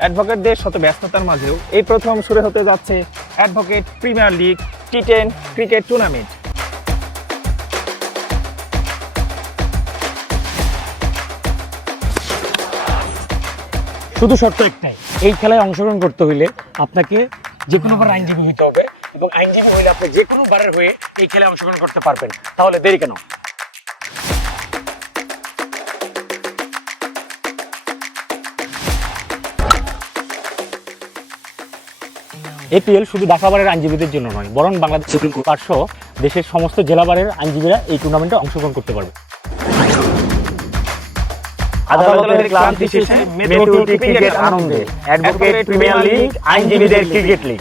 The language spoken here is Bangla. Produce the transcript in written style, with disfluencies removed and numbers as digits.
অ্যাডভোকেটদের শত ব্যস্ততার মাঝেও এই প্রথম শুরু হতে যাচ্ছে advocate premier league T ten cricket tournament. শুধু শর্ত একটাই, এই খেলায় অংশগ্রহণ করতে হইলে আপনাকে যে কোনো বার আইনজীবী হইতে হবে, এবং আইনজীবী হইলে আপনি যে কোনো বারের হয়ে এই খেলায় অংশগ্রহণ করতে পারবেন। তাহলে দেরি কেন? এপিএল শুধু ঢাকা বারের আইনজীবীদের জন্য নয়, বরং বাংলাদেশ সুপ্রিম কোর্ট সহ দেশের সমস্ত জেলা বারের আইনজীবীরা এই টুর্নামেন্টে অংশগ্রহণ করতে পারবে। আদালতের ক্লান্তি শেষে মেতে উঠে ক্রিকেট আনন্দে অ্যাডভোকেট প্রিমিয়ার লিগ আইনজীবীদের ক্রিকেট লিগ।